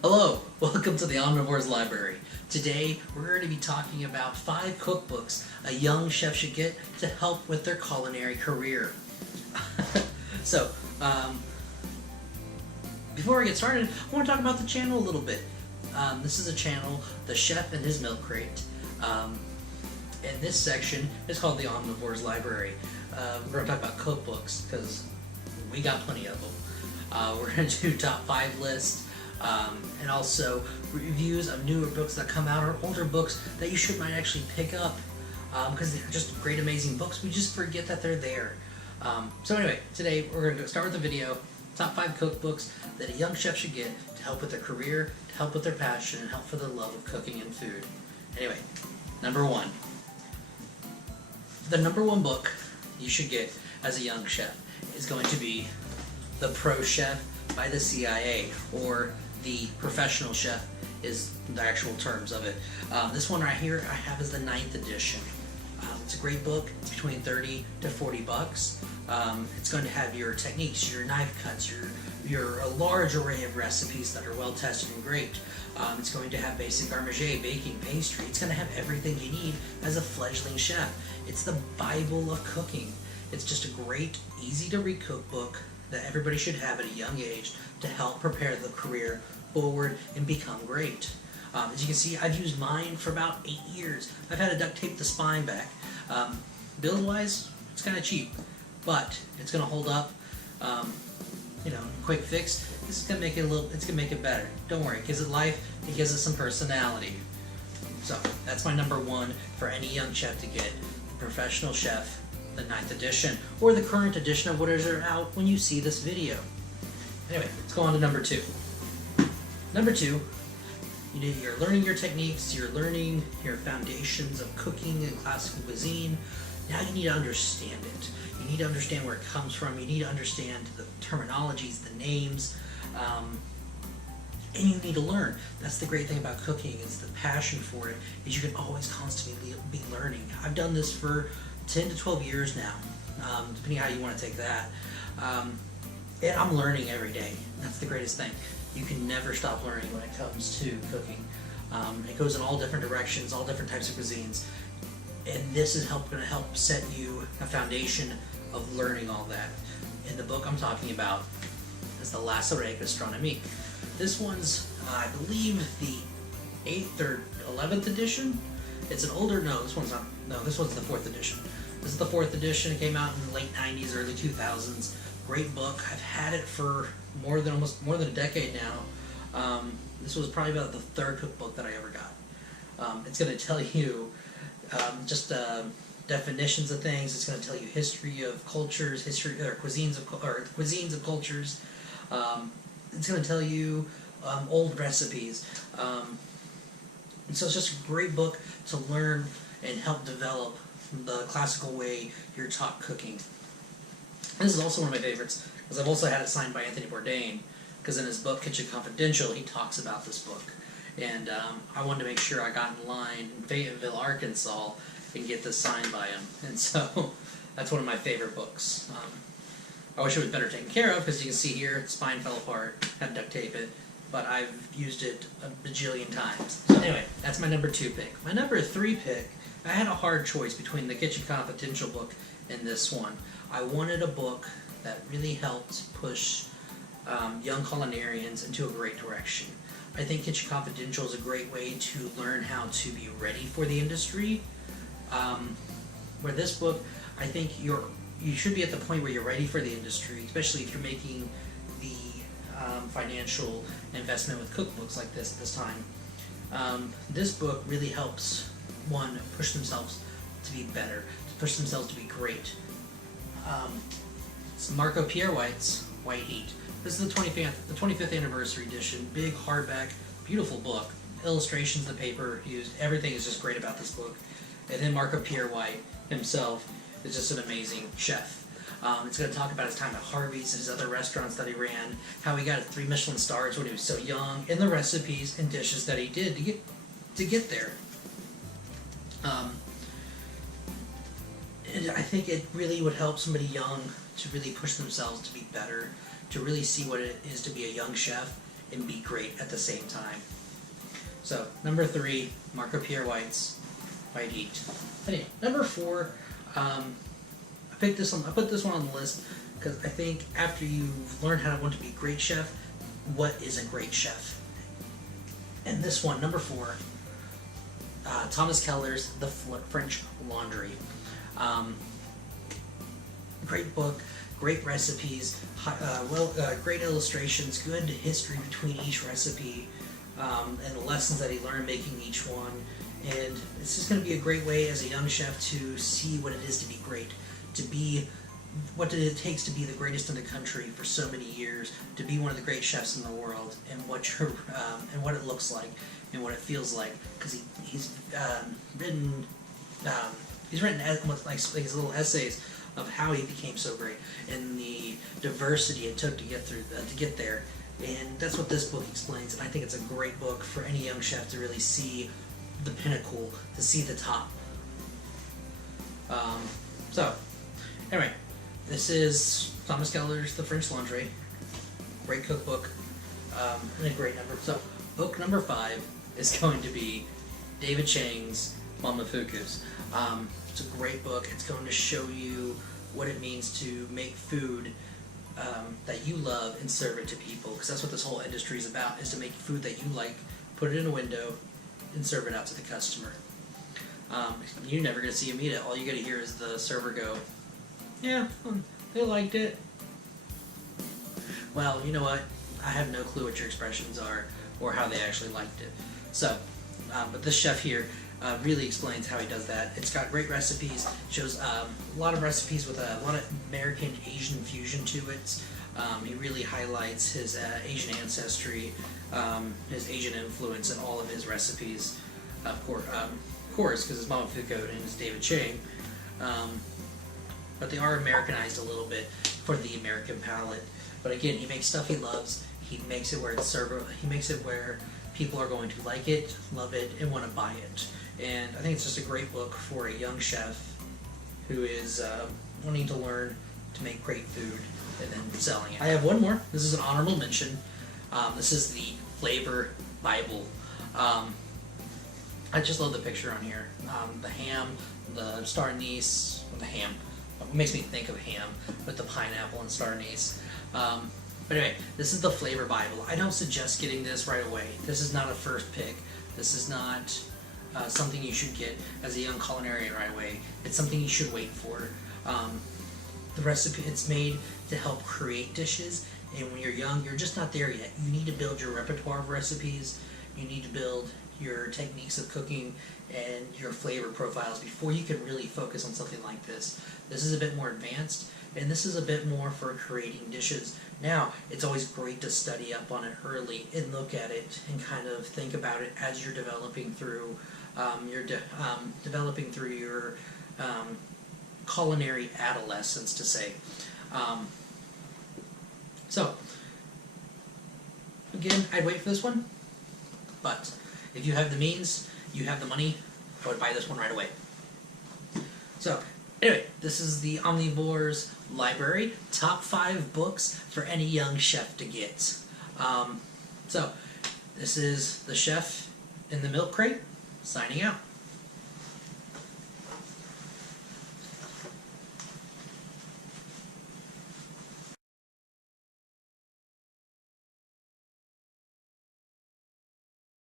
Hello, welcome to the Omnivores Library. Today we're going to be talking about 5 cookbooks a young chef should get to help with their culinary career. so, before I get started, I want to talk about the channel a little bit. This is a channel, The Chef and His Milk Crate. And this section is called the Omnivores Library. We're going to talk about cookbooks because we got plenty of them. We're going to do top 5 lists. And also reviews of newer books that come out or older books that you might actually pick up because they're just great, amazing books. We just forget that they're there. So anyway, today we're going to start with the video, top 5 cookbooks that a young chef should get to help with their career, to help with their passion, and help for the love of cooking and food. Anyway, number 1. The number 1 book you should get as a young chef is going to be The Pro Chef by the CIA, or The Professional Chef is the actual terms of it. This one right here I have is the 9th edition. It's a great book. It's between 30 to 40 bucks. It's going to have your techniques, your knife cuts, your a large array of recipes that are well tested and great. It's going to have basic garmager, baking, pastry. It's going to have everything you need as a fledgling chef. It's the Bible of cooking. It's just a great, easy to read cookbook that everybody should have at a young age to help prepare the career forward and become great. As you can see, I've used mine for about 8 years. I've had to duct tape the spine back. Build-wise, it's kind of cheap, but it's going to hold up. Quick fix. This is going to make it it's going to make it better. Don't worry, it gives it life. It gives it some personality. So that's my number 1 for any young chef to get. Professional Chef, the 9th edition, or the current edition of whatever out when you see this video. Anyway, let's go on to number 2. Number 2, you're learning your techniques, you're learning your foundations of cooking and classical cuisine. Now you need to understand it. You need to understand where it comes from. You need to understand the terminologies, the names, and you need to learn. That's the great thing about cooking, is the passion for it, is you can always constantly be learning. I've done this for 10 to 12 years now, depending how you want to take that. And I'm learning every day. That's the greatest thing. You can never stop learning when it comes to cooking. It goes in all different directions, all different types of cuisines. And this is going to help set you a foundation of learning all that. And the book I'm talking about is the Larousse Gastrnomique. This one's, I believe, the 8th or 11th edition. It's an older, this one's the 4th edition. This is the 4th edition. It came out in the late 90s, early 2000s. Great book. I've had it for more than a decade now. This was probably about the 3rd cookbook that I ever got. It's going to tell you definitions of things. It's going to tell you history of cultures, cuisines of cultures. It's going to tell you old recipes. And so it's just a great book to learn and help develop the classical way you're taught cooking. This is also one of my favorites, because I've also had it signed by Anthony Bourdain, because in his book Kitchen Confidential he talks about this book. And I wanted to make sure I got in line in Fayetteville, Arkansas, and get this signed by him. And so that's one of my favorite books. I wish it was better taken care of, because you can see here, the spine fell apart, had to duct tape it, but I've used it a bajillion times. So anyway, that's my number 2 pick. My number 3 pick, I had a hard choice between the Kitchen Confidential book and this one. I wanted a book that really helped push young culinarians into a great direction. I think Kitchen Confidential is a great way to learn how to be ready for the industry. Where this book, I think you should be at the point where you're ready for the industry, especially if you're making the financial investment with cookbooks like this time. This book really helps one push themselves to be better, to push themselves to be great. It's Marco Pierre White's White Heat. This is the 25th anniversary edition, big hardback, beautiful book. Illustrations, the paper used, everything is just great about this book. And then Marco Pierre White himself is just an amazing chef. It's going to talk about his time at Harvey's and his other restaurants that he ran, how he got 3 Michelin stars when he was so young, and the recipes and dishes that he did to get there. And I think it really would help somebody young to really push themselves to be better, to really see what it is to be a young chef, and be great at the same time. So, number 3, Marco Pierre White's White Heat. Anyway, number 4, I put this one on the list because I think after you've learned how to want to be a great chef, what is a great chef? And this one, number 4, Thomas Keller's The French Laundry. Great book, great recipes, great illustrations, good history between each recipe, and the lessons that he learned making each one. And it's just going to be a great way as a young chef to see what it is to be great, to be what it takes to be the greatest in the country for so many years, to be one of the great chefs in the world, and what it looks like and what it feels like. Because he's written like his little essays of how he became so great and the diversity it took to get there. And that's what this book explains. And I think it's a great book for any young chef to really see the pinnacle, to see the top. So, anyway, this is Thomas Keller's The French Laundry. Great cookbook, and a great number. So, book number 5 is going to be David Chang's Momofuku's. It's a great book. It's going to show you what it means to make food that you love and serve it to people, because that's what this whole industry is about, is to make food that you like, put it in a window, and serve it out to the customer. You're never going to see him eat it. All you got to hear is the server go, yeah, they liked it. Well, you know what? I have no clue what your expressions are or how they actually liked it. So, but this chef here really explains how he does that. It's got great recipes, shows a lot of recipes with a lot of American Asian fusion to it. He really highlights his Asian ancestry, his Asian influence in all of his recipes. Of course, because it's Momofuku and it's David Chang. But they are Americanized a little bit for the American palate. But again, he makes stuff he loves. He makes it where it's He makes it where people are going to like it, love it, and want to buy it. And I think it's just a great book for a young chef who is wanting to learn to make great food and then selling it. I have one more. This is an honorable mention. This is the Flavor Bible. I just love the picture on here. The ham, the star anise, the ham. It makes me think of ham with the pineapple and star anise. But anyway, this is the Flavor Bible. I don't suggest getting this right away. This is not a first pick. This is not something you should get as a young culinarian right away. It's something you should wait for. The recipe, it's made to help create dishes, and when you're young, you're just not there yet. You need to build your repertoire of recipes. You need to build your techniques of cooking and your flavor profiles before you can really focus on something like this. This is a bit more advanced, and this is a bit more for creating dishes. Now, it's always great to study up on it early and look at it and kind of think about it as you're developing through your culinary adolescence, to say. So, again, I'd wait for this one, but if you have the means, you have the money, I would buy this one right away. So, anyway, this is the Omnivores Library, top 5 books for any young chef to get. So, this is the Chef in the Milk Crate, signing out.